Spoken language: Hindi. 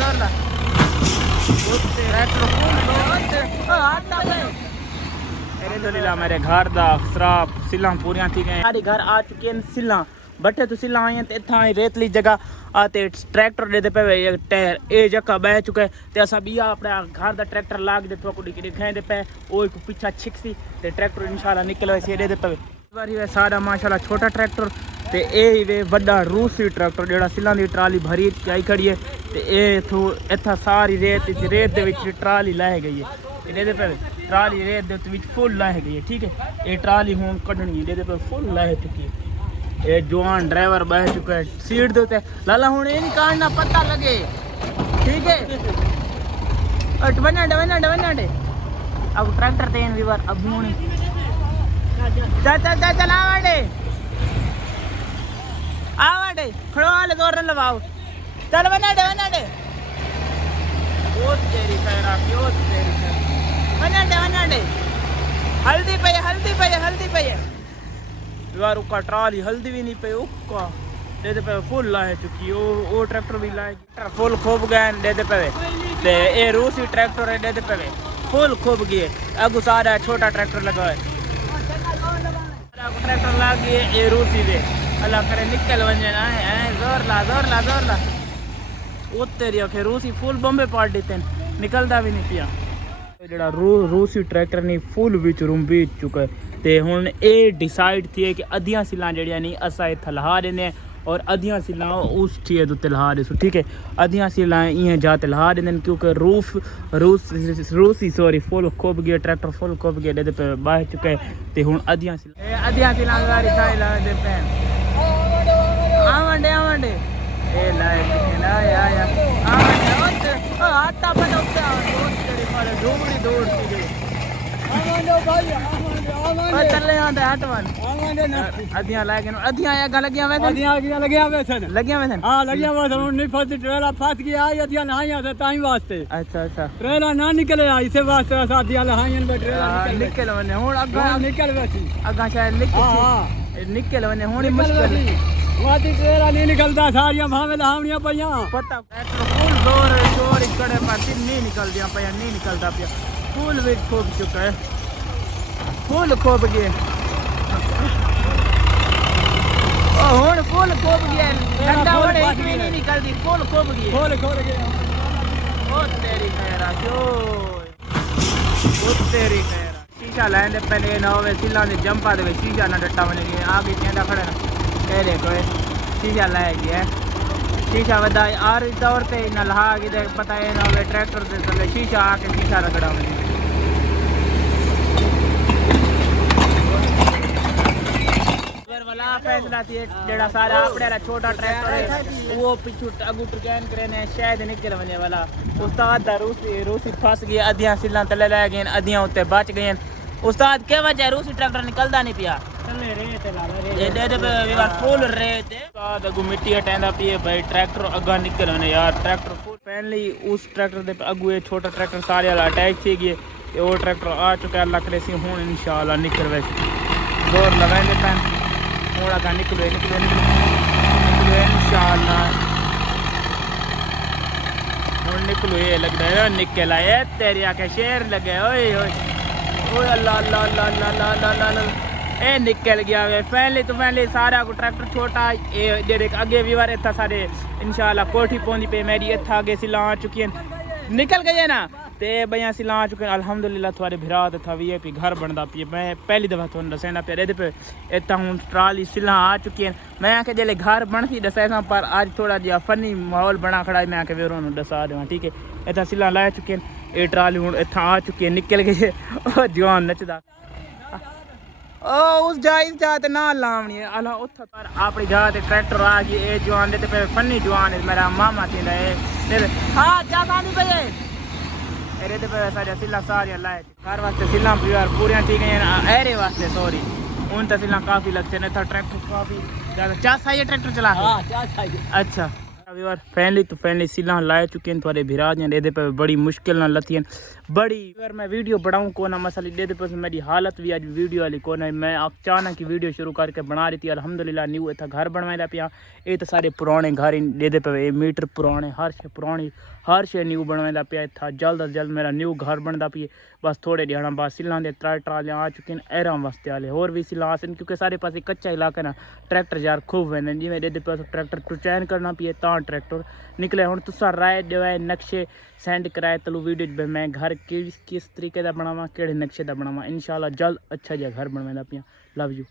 जोर ला अल्हम्दुलिल्लाह मेरे घर दा खराब सिल्लां पूरियां थी गए सारे घर आ चुके हैं सिल्लां बट्ठे तो सिल्लां आई ते इत्थां रेतली जगह आते ट्रैक्टर दे पे टायर ए जगह बह चुका है ते असा बिया अपने घर दा ट्रैक्टर लाग दे थोड़ा कुड़ी दिखाए दे पे ओ एक पीछा छिकसी ते ट्रैक्टर इंशाल्लाह निकल वैसे दे पे बारी वे सारा माशाल्लाह छोटा ट्रैक्टर ते ए वे बड़ा रूसी ट्रैक्टर जेड़ा सिल्लां दी ट्राली भरी आई खड़ी है ते ए थो इत्था सारी रेत दे विच ट्राली लाए गई है दे पे ट्राली रेत दे विच फुल लाए गई है ठीक है ये ट्राली हुन कढनी है दे पे फुल लाए चुकी है ये जवान ड्राइवर बह चुका है सीट दे लाला हुन ये नहीं काटना पता लगे ठीक है वनाडे अब ट्रैक्टर तेन विवर अब हुन चल आवाडे खड़ो वाले जोर न लगाओ चल वनाडे ओ तेरी खैरा क्यों तेरी वनाडे हल्दी पे यार उका ट्राली हल्दी भी नहीं पे उका दे पे फुल लाए चुकी ओ ट्रैक्टर भी लाए फुल खूब गए दे पे ते ए रूसी ट्रैक्टर है दे पे फुल खूब गए अगु सारा छोटा ट्रैक्टर लगा है ट्रैक्टर लग गए ए रूसी दे अल्लाह करे निकल वने ना है जोर ला ओ तेरी आखे रूसी फुल बम्बे पार्ट देते निकलदा भी नहीं पिया जेड़ा रूसी ट्रैक्टर नहीं फुल विच रूम बीत चुका है ते हुन ए डिसाइड थी है कि अद्धियां सिल्लां जेड़ियां नहीं असा इत्थे लहा देने और अद्धियां सिल्लां उस चीज़ उत्ते लहा देसु ठीक है अद्धियां सिल्लां इयां जाते लहा देने क्योंकि रूसी सॉरी फुल खूब गया ट्रैक्टर फुल खूब गया दे पे बाह चुका है ते हुन अद्धियां सिल्लां गाड़ी साई ला दे पे आवंडे ए लाए ना या आवंडे ओ आता बन उत्ते तेरे वाले डूबड़ी दौड़ सी गई आवंडो भाई चले आंदे हटवन अदियां लागे अदियां या लगियां वैसे हां लगियां वैसे नहीं फस ट्रेला फस गया अदियां नहाइयां से ताई वास्ते अच्छा ट्रेला ना निकले इसे वास्ते अदियां नहाइयां पे ट्रेला निकल वने हुन अगा निकल वैसी अगा शायद निकल वने हुन मुश्किल वादी ट्रेला नहीं निकलदा सारियां भावे लहावणियां पईयां पता फुल जोर इकड़े पर नहीं निकलदियां पईयां नहीं निकलदा पिया फुल वेट खूब चुका है फुल खूब गए ओ हुन फुल खूब गए ठंडा होने एक भी नहीं निकलदी फुल खूब गए ओ तेरी खैरा क्यों ओ तेरी खैरा शीशा लेंदे पहले ना होवे सिल्लां दे जंपा दे शीशा ना डट्टा बने गए आगे केंदा खड़ा ना ए देखो शीशा ले गया शीशा वदा आर तौर पे ना लहा के पता है ना होवे ट्रैक्टर दे थले शीशा आके शीशा रगड़ा बने वाला फैसला थी जेड़ा सारा अपने छोटा ट्रैक्टर है वो पिछू अगू ट्रैन करने शायद निकल वने वाला उस्ताद दा रूसी फस गया अद्धियां सिल्लां तले ले गए अद्धियां उत्ते बच गए उस्ताद के वजह रूसी ट्रैक्टर निकलदा नहीं पिया चले रेत लावे दे विवाद फुल रेत उस्ताद अगू मिट्टी हटांदा पिए भाई ट्रैक्टर अगा निकल वने यार ट्रैक्टर फुल पहले उस ट्रैक्टर दे अगू ये छोटा ट्रैक्टर सारे वाला अटैच थी गए वो ट्रैक्टर आ चुका अल्लाह करे सी हुन इंशाल्लाह निकल वैसे जोर लगाएंगे पैन थोड़ा का निकलो इंशाल्लाह हुन निकलो ये लगदा है निकल आए तेरी आंखें शेर लगे ओए अल्लाह ए निकल गया वे पहले सारा को ट्रैक्टर छोटा ए जेड़े आगे भी वार इत्था सारे इंशाल्लाह कोठी पौंदी पे मेरी इत्था आगे सिला आ चुकी है निकल गए ना ते भैया सिला आ चुके अल्हम्दुलिल्लाह थोड़े भिरा था वीआईपी घर बनता पी मैं पहली दफा थोड़ा दसेना पे पे इतना हूँ ट्राली सिला आ चुकी है मैं आके जल्द घर बनती दसा पर आज थोड़ा जहा फनी माहौल बना खड़ा मैं आके वेरों दसा देव ठीक है इतना सिला ला चुके हैं ये ट्राली हूँ इतना आ चुकी है निकल गई है जवान नचदा ओ उस जात ना लावनी है अल्लाह उत्था पर अपनी जगह ते ट्रैक्टर आ गई ए जवान दे पे फनी जवान है मेरा मामा थींदा है हां जा गांधी भैया एरे दे पे सारे सिला सारी लाए घर वास्ते सिला पूरी ठीक है एरे वास्ते सॉरी उन तो सिला काफी लगते ने था ट्रैक्टर काफी ज्यादा 4 साइज ट्रैक्टर चला हां 4 साइज अच्छा व्यूअर फैनली तो फैनली सिला ला चुके हैं थोड़े भिरा जन एदे पे बड़ी मुश्किल ना लथी बड़ी अगर मैं वीडियो बनाऊँ कोना मसले एदे पे मेरी हालत भी आज वीडियो वाली कोना मैं अचानक की वीडियो शुरू करके बना रही थी अल्हम्दुलिल्लाह न्यू इतना घर बनवाया पिया ये तो सारे पुराने घर एदे पे मीटर पुराने हर शे पुरानी हर शे न्यू बनवाया पिया था जल्द अज जल्द मेरा न्यू घर बनता पिए बस थोड़े दिहाड़ा बाद सिला के ट्राले आ चुके हैं एराम वास्ते वाले होर भी सिला क्योंकि सारे पास कच्चा इलाका ना ट्रैक्टर यार खूब वेंदे जिमें एदे पे ट्रैक्टर टू चैन करना पिए ट्रैक्टर निकले हूँ तुसा राय दो नक्शे सेंड कराए तलू वीडियो मैं घर किस तरीके का बनावा कि नक्शे का बनावा इंशाल्लाह जल्द अच्छा जहा घर बनवाना पिया लव यू।